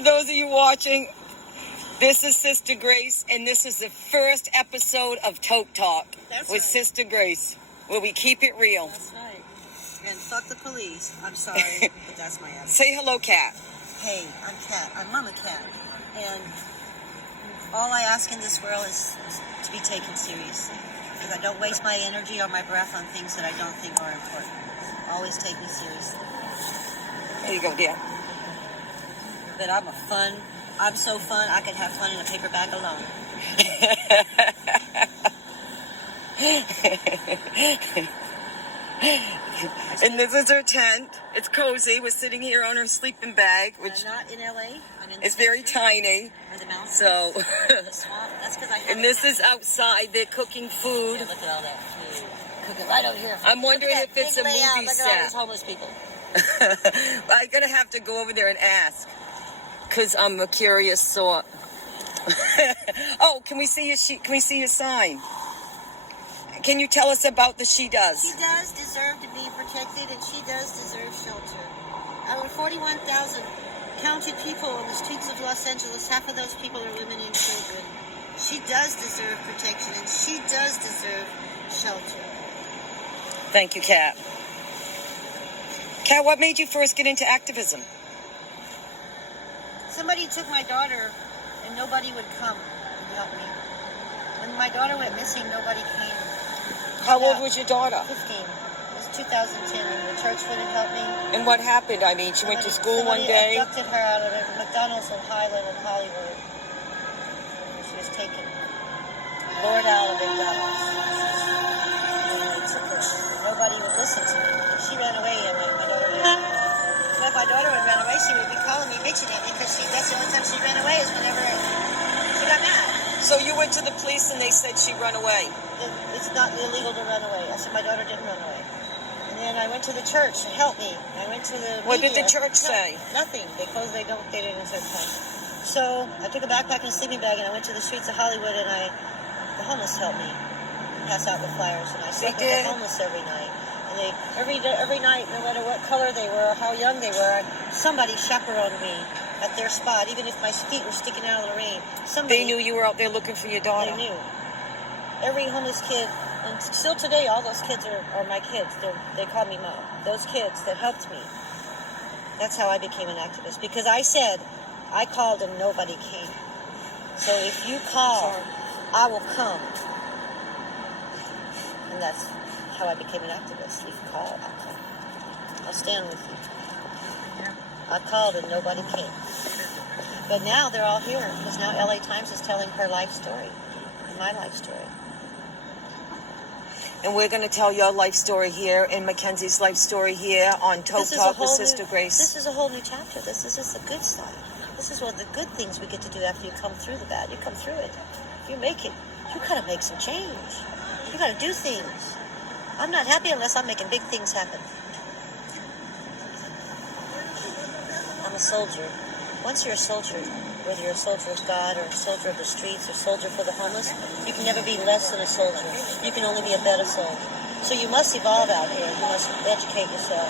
For those of you watching, this is Sister Grace, and this is the first episode of Toke Talk with Sister Grace, where we keep it real. That's right. And fuck the police. I'm sorry, but that's my attitude. Say hello, Cat. Hey, I'm Cat. I'm Mama Cat. And all I ask in this world is to be taken seriously. Because I don't waste my energy or my breath on things that I don't think are important. Always take me seriously. There you go, dear. But I'm so fun, I could have fun in a paper bag alone. And this is her tent. It's cozy. We're sitting here on her sleeping bag, which I'm not in LA. I'm in is very tiny. the mountains. So, The swamp. That's because I have and this is outside. They're cooking food. Yeah, look at all that food. Cooking right over here. I'm wondering if it's a movie Look at all set. these homeless people. I'm gonna have to go over there and ask, cause I'm a curious sort. Oh, can we see your Can we see your sign? Can you tell us about the She Does? She does deserve to be protected, and she does deserve shelter. Out of 41,000 counted people on the streets of Los Angeles, half of those people are women and children. She does deserve protection, and she does deserve shelter. Thank you, Kat. Kat, what made you first get into activism? Somebody took my daughter, and nobody would come and help me. When my daughter went missing, nobody came. How old was your daughter? 15. It was 2010, and the church wouldn't help me. And what happened? I mean, she went to school one day. Somebody abducted her out of McDonald's in Highland in Hollywood. And she was taken, lured out of McDonald's. And they took her. Nobody would listen to me. She ran away, and my daughter ran away. So if my daughter would run away, she would be calling me, bitching at me, because that's the only time she ran away is whenever she got mad. So you went to the police, and they said she ran away. It's not illegal to run away. I said my daughter didn't run away. And then I went to the church to help me. I went to the What did media. the church say? Nothing. They closed. They didn't say anything. So I took a backpack and a sleeping bag, and I went to the streets of Hollywood, and the homeless helped me pass out the flyers, and I slept with the homeless every night. And they every night, no matter what color they were or how young they were, somebody chaperoned me at their spot, even if my feet were sticking out of the rain. They knew you were out there looking for your daughter. They knew. Every homeless kid, and still today, all those kids are my kids. They call me Mom. Those kids that helped me. That's how I became an activist. Because I said, I called and nobody came. So if you call, I will come. And that's how I became an activist. If you call, I'll come. I'll stand with you. I called and nobody came. But now they're all here. Because now LA Times is telling her life story. And my life story. And we're going to tell your life story here and Mackenzie's life story here on Toke Talk with Sister Grace. This is a whole new chapter. This is the good side. This is one of the good things we get to do after you come through the bad. You come through it. You make it. You got to make some change. You got to do things. I'm not happy unless I'm making big things happen. I'm a soldier. Once you're a soldier, whether you're a soldier of God or a soldier of the streets or a soldier for the homeless, you can never be less than a soldier. You can only be a better soldier. So you must evolve out here. You must educate yourself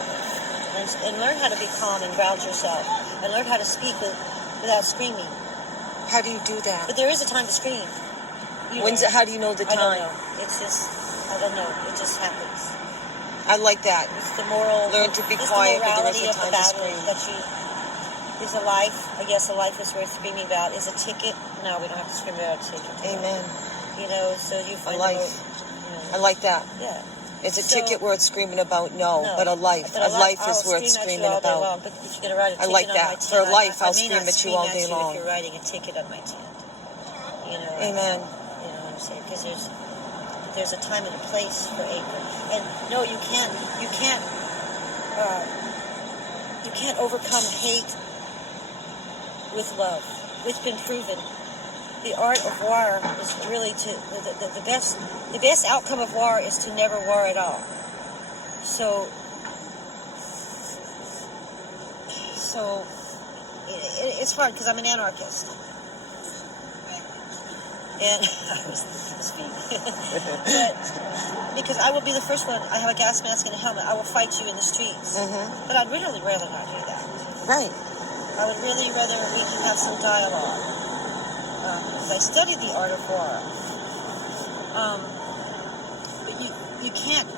and learn how to be calm and ground yourself and learn how to speak without screaming. How do you do that? But there is a time to scream. How do you know the time? I don't know. I don't know. It just happens. I like that. It's the moral. Learn to be quiet, but there is a time to scream. Is a life, I guess a life is worth screaming about. Is a ticket? No, we don't have to scream about a ticket. Amen. You know, so you find a life. I like that. Yeah. It's a ticket worth screaming about, no, but a life. A life is worth screaming about. Long, but if you're gonna write a ticket I like that. For a life, I'll scream at you all day long. If you're writing a ticket on my tent, you know. Amen. You know what I'm saying? Because there's a time and a place for anger. And no, you can't overcome hate with love. It's been proven. The art of war is really the best outcome of war is to never war at all. So it's hard because I'm an anarchist. And I was speaking. But because I will be the first one. I have a gas mask and a helmet. I will fight you in the streets. Mm-hmm. But I'd really rather not do that. Right. I would really rather we can have some dialogue. Because I studied the art of war. But you can't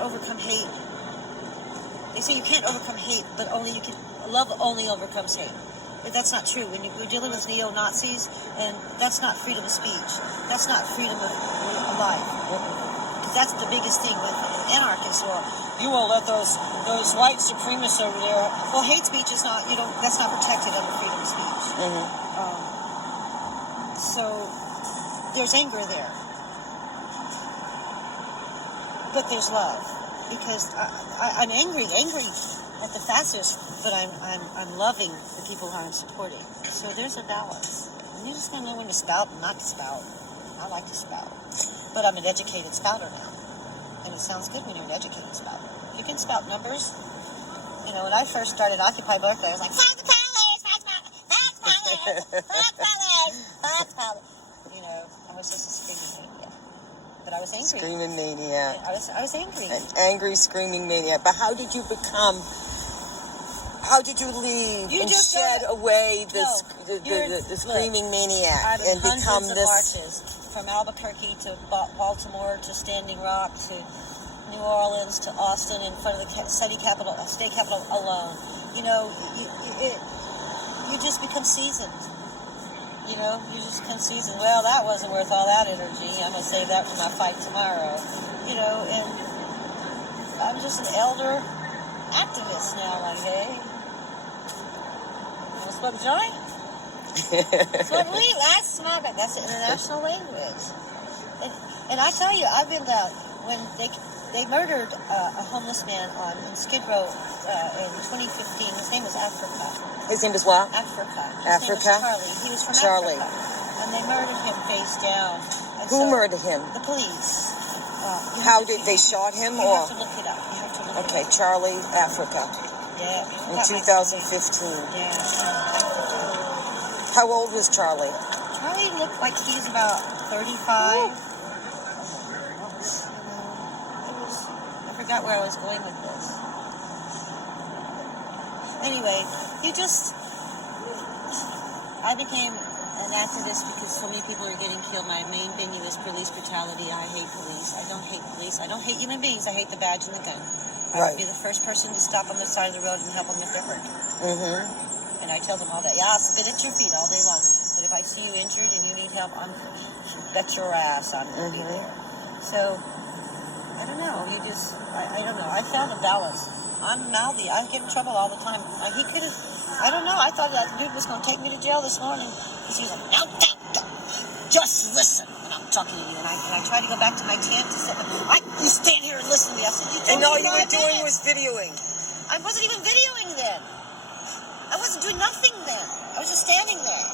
overcome hate. They say you can't overcome hate, but love only overcomes hate. But that's not true. When we're dealing with neo-Nazis, and that's not freedom of speech. That's not freedom of life. That's the biggest thing with anarchists. Or you won't let those white supremacists over there. Well, hate speech is not. That's not protected under freedom of speech. So there's anger there, but there's love, because I'm angry at the fascists, but I'm loving the people who I'm supporting. So there's a balance, and you just gotta know when to spout and not to spout. I like to spout, but I'm an educated spouter now, and it sounds good when you're an educated spouter. You can spout numbers. When I first started Occupy Berkeley, I was like, "Fuck the police! Fuck the police! Fuck the police! Fuck the police! Fuck the police!" I was just a screaming maniac. But I was angry. Screaming maniac. I was angry. An angry, screaming maniac. But how did you leave and shed away the screaming maniac and become this? Marches, from Albuquerque to Baltimore to Standing Rock to New Orleans to Austin, in front of the state capitol alone. You just become seasoned. You just become seasoned. Well, that wasn't worth all that energy. I'm going to save that for my fight tomorrow. And I'm just an elder activist now. Like, hey, you want to smoke a joint? Smoke weed? That's smart. That's the international language. And I tell you, I've been down when they murdered a homeless man in Skid Row in 2015. His name was Africa. His name is what? Africa. His name was Charlie. He was from Charlie. Africa. And they murdered him face down. And Who murdered him? The police. How did they shot him? You have to look it up. Okay, Charlie, Africa. Yeah. In 2015. Yeah. How old was Charlie? Charlie looked like he was about 35. I forgot where I was going with this. Anyway, I became an activist because so many people are getting killed. My main venue is police brutality. I hate police. I don't hate police. I don't hate human beings. I hate the badge and the gun. I would be the first person to stop on the side of the road and help them if they're hurt. And I tell them all that. Yeah, I'll spit at your feet all day long. But if I see you injured and you need help, bet your ass I'm going to be there. So, I don't know. I don't know. I found a balance. I'm mouthy. I get in trouble all the time. He could have, I don't know. I thought that dude was going to take me to jail this morning. Because he's like, no, just listen. And I'm talking to you. And I tried to go back to my tent to sit. You stand here and listen to me. I said, and all you were doing was videoing. I wasn't even videoing then. I wasn't doing nothing then. I was just standing there.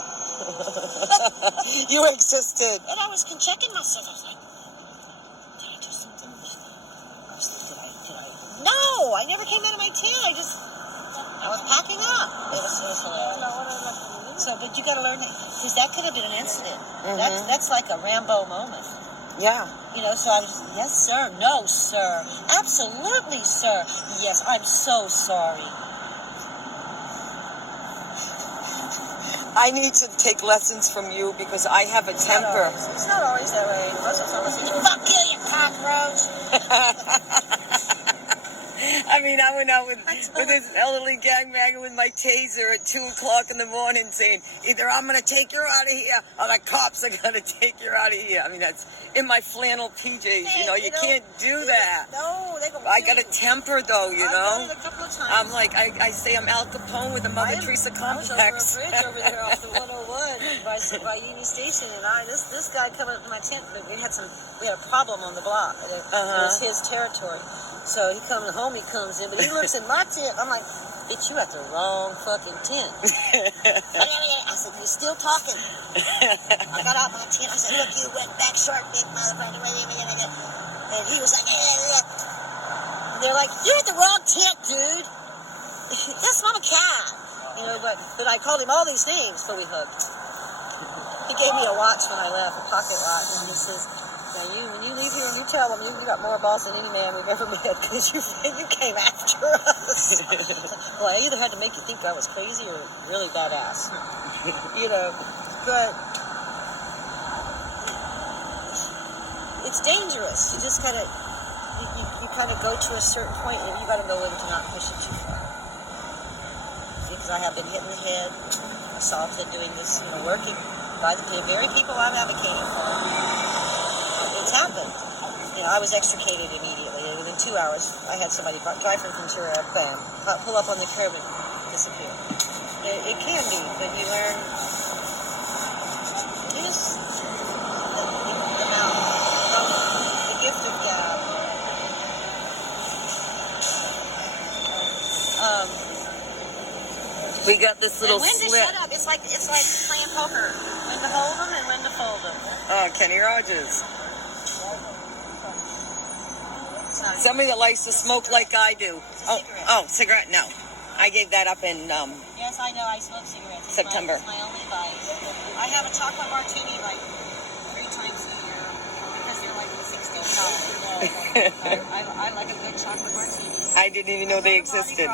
You existed. And I was checking myself. I was like, did I do something? Did I? No, I never came out of my tent. I was packing up. It was hilarious. So, but you got to learn that, because that could have been an incident. That's like a Rambo moment. Yeah. So I was, yes, sir. No, sir. Absolutely, sir. Yes, I'm so sorry. I need to take lessons from you because I have a temper. It's not always that way. Most of the time I say, fuck you, you cockroach. I mean, I went out with this elderly gangbanger with my taser at 2 o'clock in the morning saying, either I'm going to take you out of here or the cops are going to take you out of here. I mean, that's in my flannel PJs, you can't do that. No, I got a temper, though, I've done it a couple of times. I'm like, I say I'm Al Capone with the Mother Teresa complex. I was over a bridge over there off the 101 by Union Station, and this guy come up to my tent. We had a problem on the block. It was his territory. So he comes in, but he looks in my tent. I'm like, bitch, you at the wrong fucking tent. I said, you're still talking. I got out my tent. I said, look, you wet back shark, big motherfucker. And he was like, And they're like, you're at the wrong tent, dude. That's not a cat. But I called him all these names, so we hugged. He gave me a watch when I left, a pocket watch, and he says, now when you leave here and you tell them you got more balls than any man we've ever met because you came after us. Well, I either had to make you think I was crazy or really badass. You know, but it's dangerous. You just gotta, you kind of go to a certain point and you gotta know when to not push it too far. Because I have been hit in the head, assaulted, doing this, working by the very people I'm advocating for. It's happened. I was extricated immediately. Within 2 hours, I had somebody drive from Ventura, bam, pull up on the curb and disappear. It can be, but you learn. It is the mountain, the gift of God. We got this little when slit. to shut up. It's like playing poker. When to hold them and when to fold them. Oh, Kenny Rogers. Somebody that likes to smoke like I do. Cigarette? No. I gave that up in Yes, I know. I smoke cigarettes. September. It's my only vice. I have a chocolate martini like 3 times a year because they're like $16. I like a good chocolate martini. I didn't even know they existed.